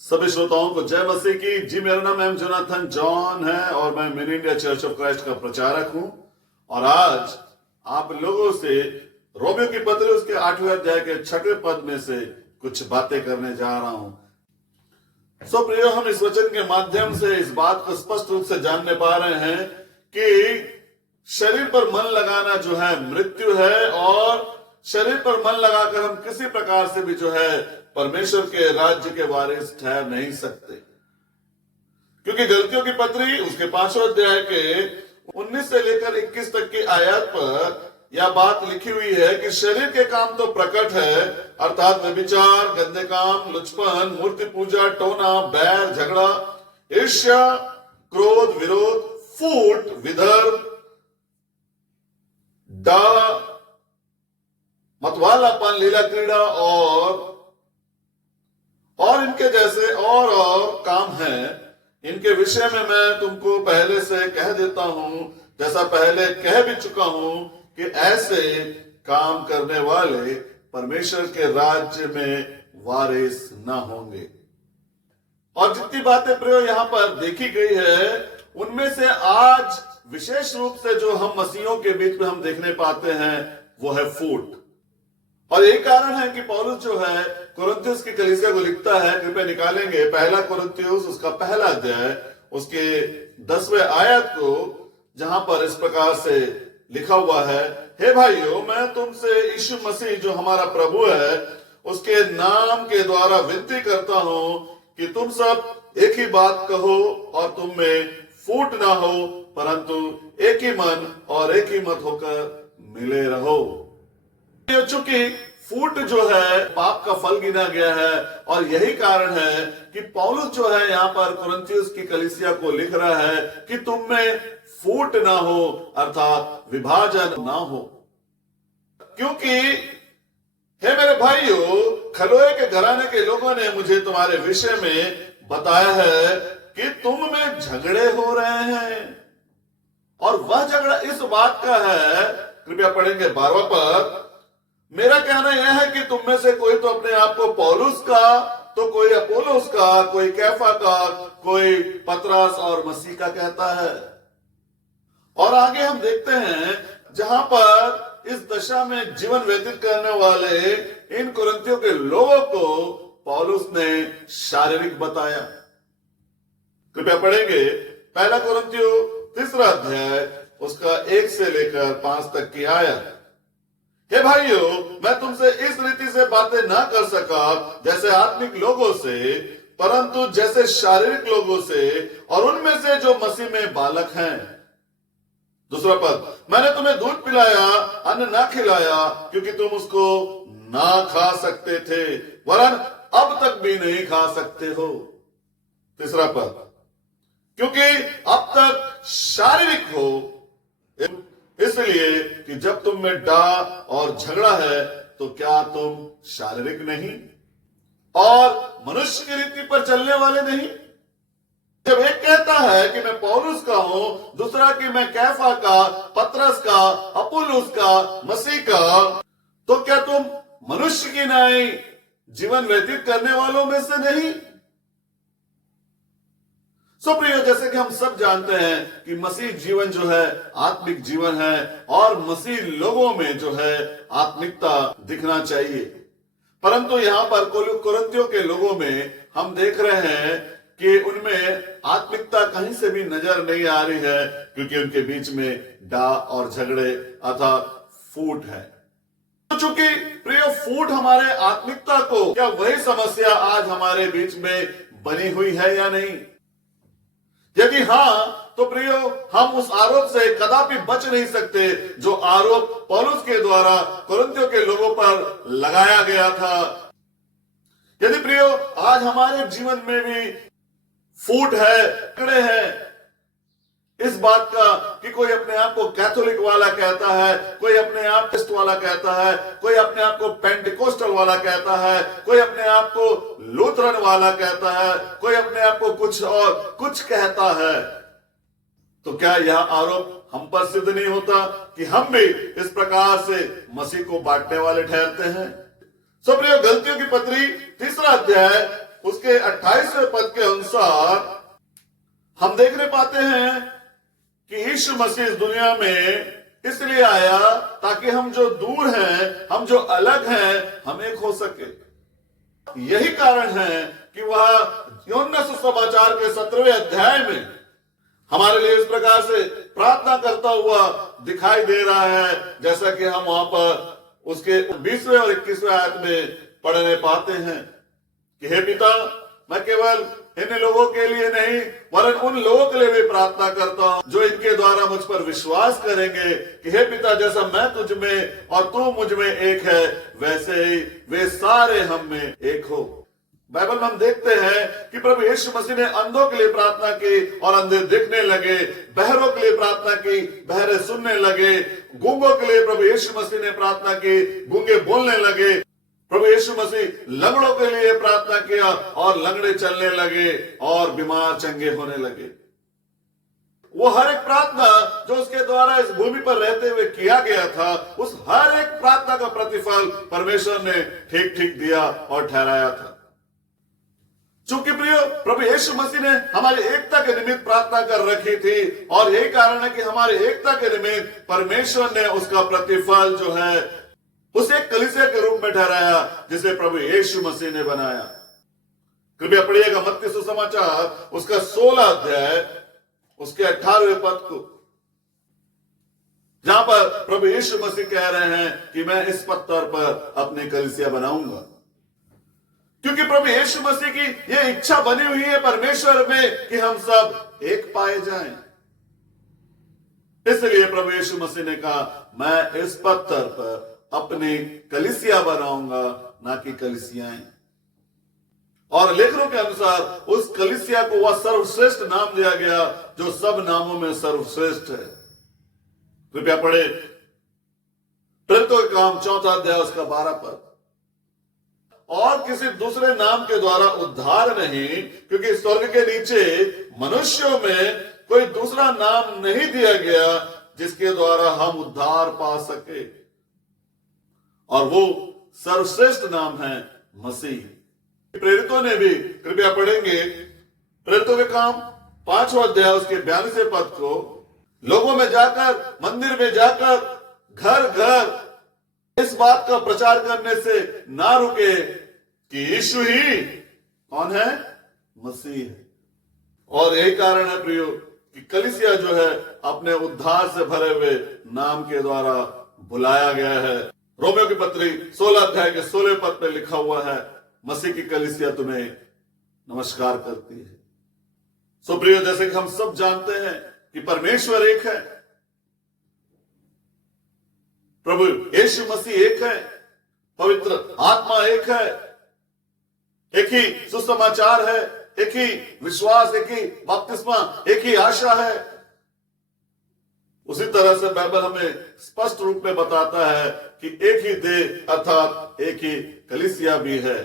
सभी श्रोताओं को जय मसीह की। जी मेरा नाम एम जोनाथन जॉन है और मैं mini India church of Christ का प्रचारक हूं। और आज आप लोगों से रोमियो की पत्री उसके 8वें अध्याय के 6वें पद में से कुछ बातें करने जा रहा हूं। सो प्रियो, हम इस वचन के माध्यम से इस बात को स्पष्ट रूप से जानने पा रहे हैं कि शरीर पर मन लगाना जो है मृत्यु है, और शरीर पर मन लगाकर हम किसी प्रकार से भी जो है परमेश्वर के राज्य के वारिस ठहर नहीं सकते। क्योंकि गलतियों की पत्री उसके 5वें अध्याय के 19 से लेकर 21 तक की आयत पर यह बात लिखी हुई है कि शरीर के काम तो प्रकट है, अर्थात व्यभिचार, गंदे काम, लुचपन, मूर्ति पूजा, टोना, बैर, झगड़ा, ईर्ष्या, क्रोध, विरोध, फूट, विधर्म, डा, मतवालापन, लीला क्रीड़ा और इनके जैसे और काम हैं। इनके विषय में मैं तुमको पहले से कह देता हूं, जैसा पहले कह भी चुका हूं, कि ऐसे काम करने वाले परमेश्वर के राज्य में वारिस न होंगे। और जितनी बातें प्रयोग यहां पर देखी गई है, उनमें से आज विशेष रूप से जो हम मसीहों के बीच में हम देखने पाते हैं वो है फूट। और यही कारण है कि पौलुस जो है कुरिन्थियुस की कलीसिया को लिखता है, कृपया निकालेंगे पहला कुरिन्थियुस उसका पहला अध्याय उसके 10वें आयत को, जहां पर इस प्रकार से लिखा हुआ है, हे भाइयों, मैं तुमसे यीशु मसीह जो हमारा प्रभु है उसके नाम के द्वारा विनती करता हूं कि तुम सब एक ही बात कहो और तुम में फूट ना हो, परंतु एक ही मन और एक ही मत होकर मिले रहो। चूंकि फूट जो है पाप का फल गिना गया है, और यही कारण है कि पौलुस जो है यहाँ पर कुरिन्थियुस की कलीसिया को लिख रहा है कि तुम में फूट ना हो, अर्थात विभाजन ना हो। क्योंकि हे मेरे भाइयों, खलोए के घराने के लोगों ने मुझे तुम्हारे विषय में बताया है कि तुम में झगड़े हो रहे हैं, और वह झगड़ा इस बात का है, कृपया पढ़ेंगे 12वां पद, मेरा कहना यह है कि तुम में से कोई तो अपने आप को पौलुस का, तो कोई अपोलोस का, कोई कैफा का, कोई पतरस और मसीह का कहता है। और आगे हम देखते हैं जहां पर इस दशा में जीवन व्यतीत करने वाले इन कुरिन्थियों के लोगों को पौलुस ने शारीरिक बताया। कृपया पढ़ेंगे पहला कुरिन्थियों 3 अध्याय उसका 1 से लेकर 5 तक की आयत। हे भाइयों, मैं तुमसे इस रीति से बातें ना कर सका जैसे आत्मिक लोगों से, परंतु जैसे शारीरिक लोगों से, और उनमें से जो मसीह में बालक हैं। दूसरा पद, मैंने तुम्हें दूध पिलाया, अन्न ना खिलाया, क्योंकि तुम उसको ना खा सकते थे, वरन अब तक भी नहीं खा सकते हो। तीसरा पद, क्योंकि अब तक शारीरिक हो, इसलिए कि जब तुम में डा और झगड़ा है तो क्या तुम शारीरिक नहीं और मनुष्य की रीति पर चलने वाले नहीं? जब एक कहता है कि मैं पौलुस का हूं, दूसरा कि मैं कैफा का, पतरस का, अपुल्लोस का, मसीह का, तो क्या तुम मनुष्य की नाई जीवन व्यतीत करने वालों में से नहीं? सो प्रिय, जैसे कि हम सब जानते हैं कि मसीह जीवन जो है आत्मिक जीवन है, और मसीह लोगों में जो है आत्मिकता दिखना चाहिए। परंतु यहाँ पर कुरिन्थियों के लोगों में हम देख रहे हैं कि उनमें आत्मिकता कहीं से भी नजर नहीं आ रही है, क्योंकि उनके बीच में डा और झगड़े अर्थात फूट है। तो चूंकि प्रिय फूट हमारे आत्मिकता को, क्या वही समस्या आज हमारे बीच में बनी हुई है या नहीं? यदि हां, तो प्रियो, हम उस आरोप से कदापि बच नहीं सकते जो आरोप पौलुस के द्वारा कुरिन्थियों के लोगों पर लगाया गया था। यदि प्रियो आज हमारे जीवन में भी फूट है, झगड़े हैं, इस बात का कि कोई अपने आप को कैथोलिक वाला कहता है, कोई अपने आप क्रिस्ट वाला कहता है, कोई अपने आप को पेंटिकोस्टल वाला कहता है, कोई अपने आप को लूथरन वाला कहता है, कोई अपने आप को कुछ और कुछ कहता है, तो क्या यह आरोप हम पर सिद्ध नहीं होता कि हम भी इस प्रकार से मसीह को बांटने वाले ठहरते हैं? सो प्रिय, गलतियों की पत्री 3 अध्याय उसके 28वें पद के अनुसार हम देखने पाते हैं कि यीशु मसीह इस दुनिया में इसलिए आया ताकि हम जो दूर हैं, हम जो अलग हैं, हम एक हो सके। यही कारण है कि वह यूहन्ना सुसमाचार के 17वें अध्याय में हमारे लिए इस प्रकार से प्रार्थना करता हुआ दिखाई दे रहा है, जैसा कि हम वहां पर उसके 20वें और 21वें आयत में पढ़ने पाते हैं कि हे पिता, मैं केवल इन लोगों के लिए नहीं वरन उन लोगों के लिए भी प्रार्थना करता हूं जो इनके द्वारा मुझ पर विश्वास करेंगे कि हे पिता, जैसा मैं तुझ में और तू मुझ में एक है, वैसे ही वे सारे हम में एक हो। बाइबल में हम देखते हैं कि प्रभु यीशु मसीह ने अंधों के लिए प्रार्थना की और अंधे दिखने लगे, बहरों के लिए प्रार्थना की, बहरे सुनने लगे, गूंगों के लिए प्रभु यीशु मसीह ने प्रार्थना की, गूंगे बोलने लगे। प्रभु यीशु मसीह लंगड़ों के लिए प्रार्थना किया और लंगड़े चलने लगे और बीमार चंगे होने लगे। वो हर एक प्रार्थना जो उसके द्वारा इस भूमि पर रहते हुए किया गया था, उस हर एक प्रार्थना का प्रतिफल परमेश्वर ने ठीक ठीक दिया और ठहराया था। चूंकि प्रियो, प्रभु यीशु मसीह ने हमारी एकता के निमित्त प्रार्थना कर रखी थी और यही कारण है कि हमारी एकता के निमित्त परमेश्वर ने उसका प्रतिफल जो है उस एक कलीसिया के रूप में ठहराया जिसे प्रभु यीशु मसीह ने बनाया। कृपया पढ़िएगा मत्ती सुसमाचार उसका 16 अध्याय उसके 18वें पद को, जहां पर प्रभु यीशु मसीह कह रहे हैं कि मैं इस पत्थर पर अपनी कलीसिया बनाऊंगा। क्योंकि प्रभु यीशु मसीह की यह इच्छा बनी हुई है परमेश्वर में कि हम सब एक पाए जाएं। इसलिए प्रभु यीशु मसीह ने कहा, मैं इस पत्थर पर अपनी कलीसिया बनाऊंगा, ना कि कलीसियाएं। और लेखनों के अनुसार उस कलीसिया को वह सर्वश्रेष्ठ नाम दिया गया जो सब नामों में सर्वश्रेष्ठ है। कृपया पढ़े प्रेरितों के काम 4 अध्याय उसका 12 पद। और किसी दूसरे नाम के द्वारा उद्धार नहीं, क्योंकि स्वर्ग के नीचे मनुष्यों में कोई दूसरा नाम नहीं दिया गया जिसके द्वारा हम उद्धार पा सके, और वो सर्वश्रेष्ठ नाम है मसीह। प्रेरितों ने भी, कृपया पढ़ेंगे प्रेरितों के काम 5वां अध्याय उसके 42वें पद को, लोगों में जाकर, मंदिर में जाकर, घर घर इस बात का प्रचार करने से ना रुके कि यीशु ही कौन है? मसीह है। और यही कारण है प्रियो कि कलीसिया जो है अपने उद्धार से भरे हुए नाम के द्वारा बुलाया गया है। रोमियो की पत्री 16 अध्याय के 16 पद में लिखा हुआ है, मसीह की कलीसिया तुम्हें नमस्कार करती है। सो प्रियो, जैसे कि हम सब जानते हैं कि परमेश्वर एक है, प्रभु यीशु मसीह एक है, पवित्र आत्मा एक है, एक ही सुसमाचार है, एक ही विश्वास, एक ही बपतिस्मा, एक ही आशा है। उसी तरह से बाइबल हमें स्पष्ट रूप में बताता है कि एक ही देह अर्थात एक ही कलीसिया भी है।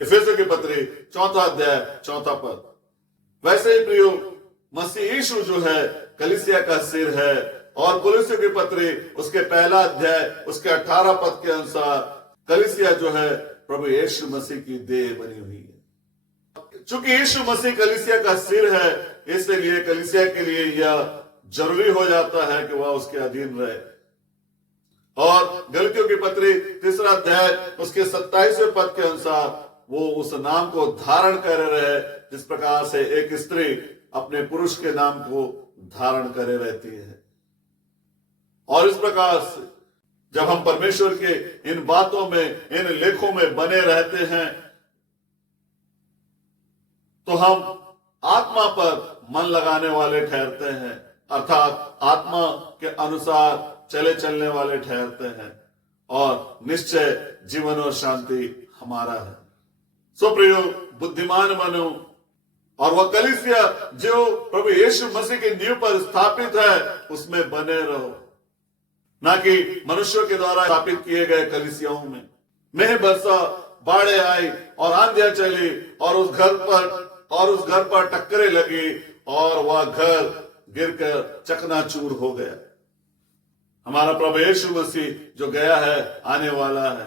इफिसियों की पत्री 4 अध्याय 4 पद। वैसे ही प्रियो, मसीह यीशु जो है कलीसिया का सिर है, और कुलुस्सियों की पत्री उसके 1 अध्याय उसके 18 पद के अनुसार कलीसिया जो है प्रभु यीशु मसीह की देह बनी हुई है। चूंकि यीशु मसीह कलीसिया का सिर है, इसलिए कलीसिया के लिए यह जरूरी हो जाता है कि वह उसके अधीन रहे। और गलतियों की पत्री 3 अध्याय उसके 27वें पद के अनुसार वो उस नाम को धारण कर रहे, जिस प्रकार से एक स्त्री अपने पुरुष के नाम को धारण करे रहती है। और इस प्रकार से जब हम परमेश्वर के इन बातों में, इन लेखों में बने रहते हैं, तो हम आत्मा पर मन लगाने वाले ठहरते हैं, अर्थात आत्मा के अनुसार चले चलने वाले ठहरते हैं, और निश्चय जीवन और शांति हमारा है। सो प्रियो, बुद्धिमान बनो, और वह कलीसिया जो प्रभु यीशु मसीह की नींव पर स्थापित है उसमें बने रहो, ना कि मनुष्यों के द्वारा स्थापित किए गए कलीसियाओं में। मेह बरसा, बाढ़े आई और आंधियां चली और उस घर पर टक्करें लगी और वह घर गिरकर चकनाचूर हो गया। हमारा प्रभु यीशु मसीह जो गया है आने वाला है,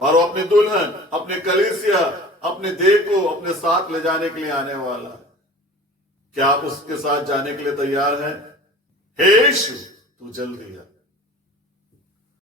और वो अपनी दुल्हन, अपनी कलीसिया, अपने देह को अपने साथ ले जाने के लिए आने वाला है। क्या आप उसके साथ जाने के लिए तैयार हैं? हे यीशु, तू जल्दी आ।